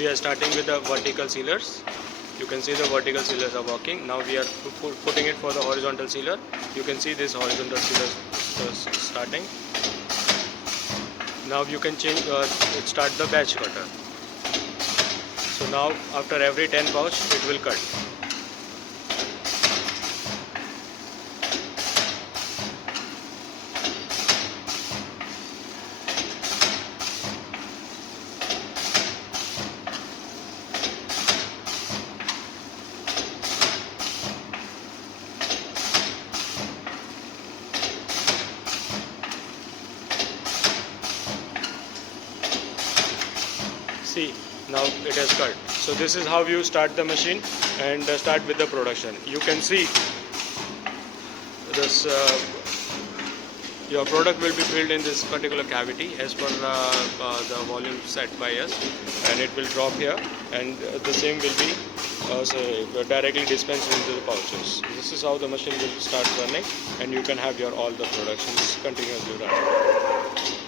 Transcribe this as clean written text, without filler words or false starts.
we are starting with the vertical sealers. You can see the vertical sealers are working. Now we are putting it for the horizontal sealer. You can see this horizontal sealer starting. Now you can start the batch cutter. So now after every 10 pouch it will cut. See, now it has cut. So this is how you start the machine and start with the production. You can see this your product will be filled in this particular cavity as per the volume set by us, and it will drop here, and the same will be directly dispensed into the pouches. This is how the machine will start running, and you can have your all the productions continuously running.